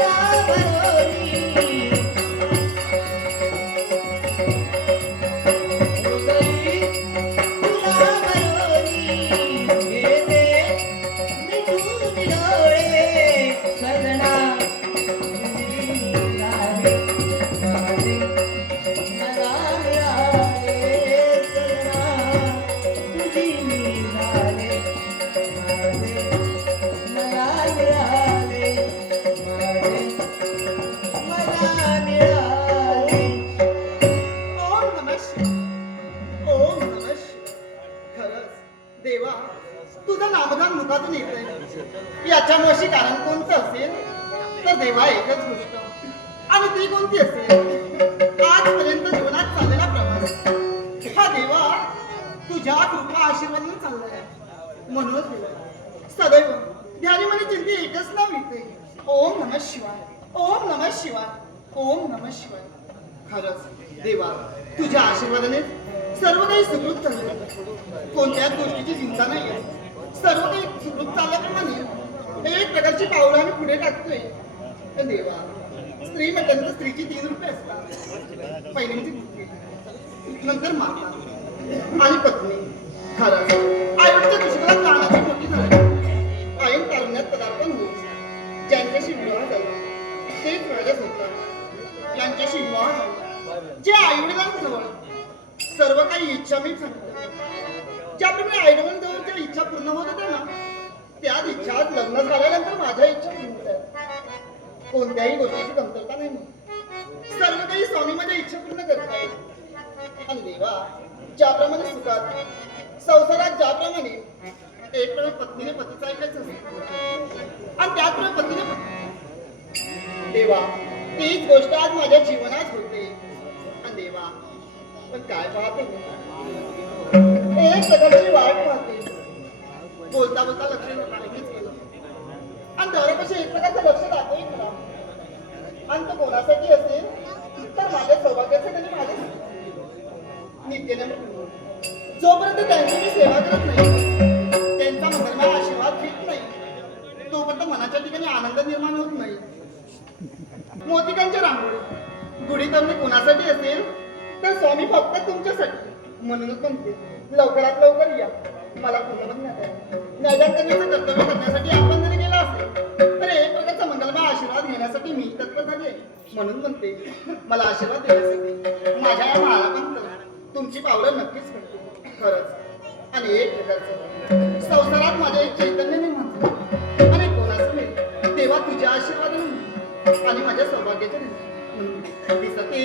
ಸದಾ ಬರೋರಿ तुझं नामधान मुखातून येतंय याच्या मुळशी कारण कोणतं असेल? तर देवा एकच गोष्ट. आणि ती कोणती असेल? आजपर्यंत जीवनात चाललेला प्रवास. हा देवा तुझ्या कृपा आशीर्वादाने चाललाय. म्हणूनच सदैव. ध्यानी म्हणे चिंती एकच नाव येते ओम नम शिवाय. ओम नम शिवाय. ओम नम शिवाय. खरंच देवा तुझ्या आशीर्वादाने सर्व काही सुकृत चाललंय. कोणत्याच गोष्टीची चिंता नाही सर्व काही सुखरूप चालल्याप्रमाणे एक प्रकारची पावलं आम्ही पुढे टाकतोय. पण देवा. स्त्री म्हटल्यानंतर स्त्रीची तीन रुपये असतात. पहिल्यांची पुत्री नंतर माता. आणि पत्नी. खरंच आईवडच्या दुसऱ्याला लहानाची मोठी झाली. आईन तारुण्यात पदार्पण होईल ज्यांच्याशी विवाह झाला तेच माझ्या होतात यांच्याशी विवाह झाला. जे आईवडिलांजवळ सर्व काही इच्छा मी सांगतो. ज्याप्रमाणे आईवडिलांजवळ त्या इच्छा पूर्ण होत होत्या ना त्याच इच्छा लग्न झाल्यानंतर माझ्या इच्छा पूर्ण कोणत्याही गोष्टीची कमतरता नाही सर्व काही स्वामी माझ्या इच्छा पूर्ण करतायत आणि देवा ज्याप्रमाणे सुखात संसारात ज्याप्रमाणे एक प्रमाणे पत्नीने पतीचा ऐकायचं असतं आणि त्याचप्रमाणे पत्नीने देवा तीच गोष्ट आज माझ्या जीवनात होते. आणि देवा पण काय पाहते? एक प्रकारची वाट पाहते. बोलता बोलता लक्ष आणि दरापाशी एक प्रकारचं लक्ष दाखवही खरा आणि तो कोणासाठी असेल तर माझ्या सौभाग्यासाठी आणि माझे नित्यने जोपर्यंत त्यांची मी सेवा करत नाही त्यांचा मंगलमय आशीर्वाद घेत नाही तोपर्यंत मनाच्या ठिकाणी आनंद निर्माण होत नाही. मोतिकांच्या रांगोळी. गुढी मी कोणासाठी असेल? तर स्वामी फक्त तुमच्यासाठी. म्हणूनच म्हणते लवकरात लवकर या. मला पूर्णपणे न्यायालयात करण्याचं कर्तव्य करण्यासाठी आपण जरी गेला असेल तर एक प्रकारचा मंगलमय आशीर्वाद घेण्यासाठी मी तत्पर झाली आहे म्हणून म्हणते मला आशीर्वाद देण्यासाठी. माझ्या या महाराजांत तुमची पावलं नक्कीच करते खरंच. आणि एक प्रकारचं. संसारात माझे एक चैतन्य निर्माण झालं. आणि कोणाचं नाही. तेव्हा तुझ्या आशीर्वादाने आणि माझ्या सौभाग्याचे दिसते. दिसते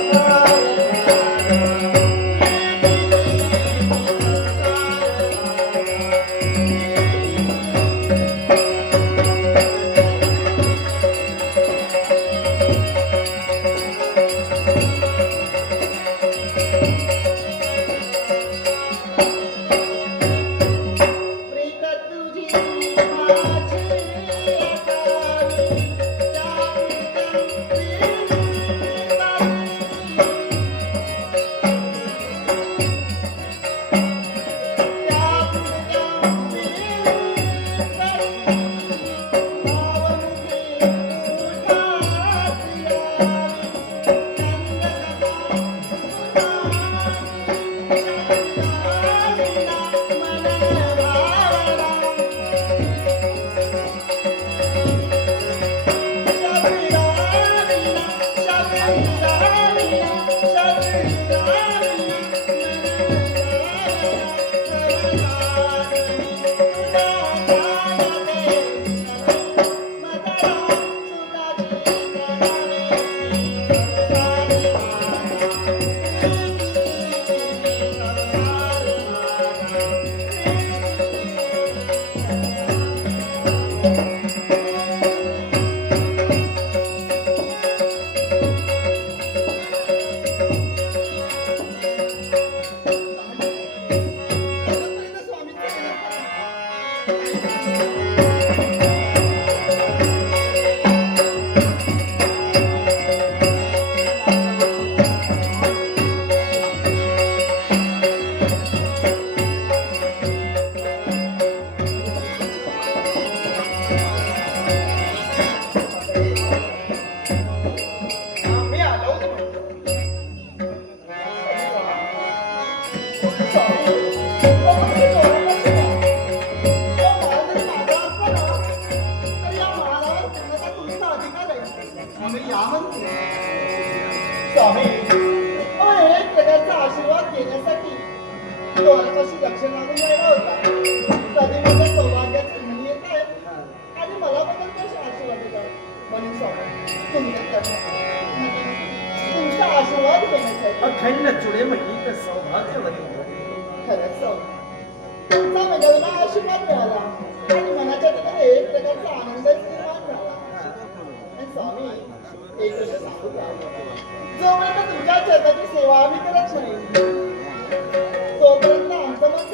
स्वामी एक प्रकारचा आशीर्वाद घेण्यासाठी डोळ्यात अशी लक्ष कधी माझ्या सौभाग्याची म्हणी येत आहे? आणि मला बद्दल कसे आशीर्वाद देतात म्हणून स्वामी तुमच्या तुमचा आशीर्वाद घेण्यासाठी अखंड चुडे म्हटली तर सौभाग्य खरंच स्वामी तुमचा मिळवला आशीर्वाद मिळाला. आणि मनाच्या तरी एक प्रकारचा आनंद जोपर्यंत तुमच्या सेवा आम्ही करत नाही तोपर्यंत आमचं मन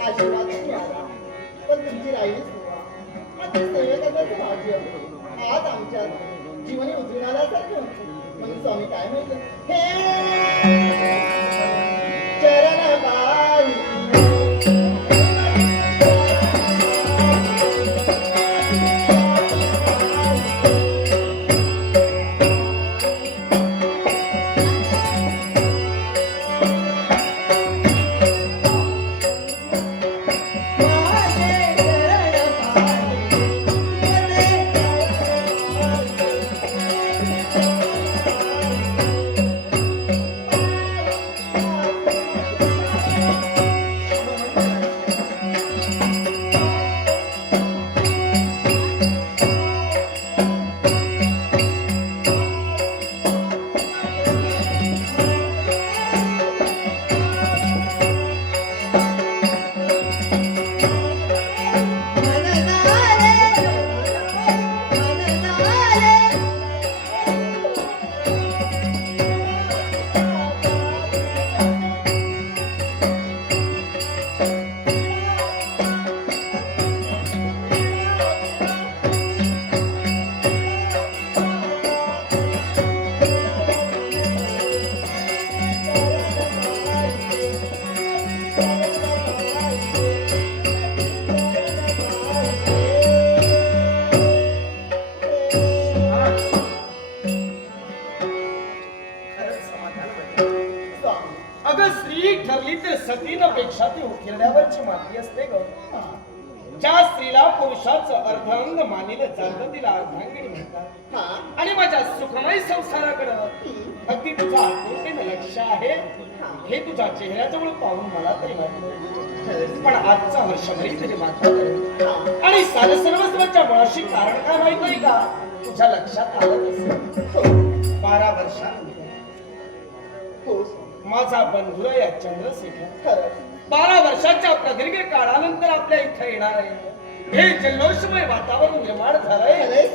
आशीर्वाद मिळाला पण तुमची राहिली सेवा. आणि ती सेवे आज आमच्या जीवनी उजळून म्हणजे स्वामी काय म्हणतो हे पुरुषाचं अर्धांग मानिलं जातं तिला अर्धांगिणी म्हणतात. आणि माझ्या सुखमय संसाराकडं अगदी तुझा आकृतीनं लक्ष आहे. हे. तुझ्या चेहऱ्याजवळ पाहून मला तरी वाटलं पण आजचा वर्षभरी तरी मात्र आणि सारसर्वस्वाच्या मुळाशी कारण काय माहीत का? तुझ्या लक्षात आलं असेल. हो. बारा वर्षात हो. माझा बंधुरा या चंद्रशेखर. बारा वर्षाच्या प्रदीर्घ काळानंतर आपल्या इथं येणार आहे. हे जल्लोषमय वातावरण निर्माण झालंय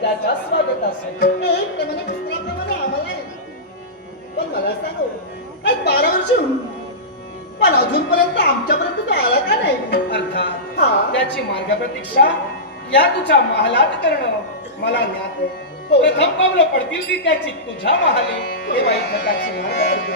त्याच्या स्वागतासाठी एक प्रमाणे पुत्राप्रमाणे आम्हाला. पण मला सांगू बारा वर्ष. पण अजूनपर्यंत आमच्यापर्यंत तो आला का नाही अर्थात हा त्याची मार्ग प्रतीक्षा या तुझ्या महालात करणं मला ज्ञात आहे. प्रथम पावलं पडतील ती त्याची तुझ्या महाली तेव्हा इथं त्याची मार्ग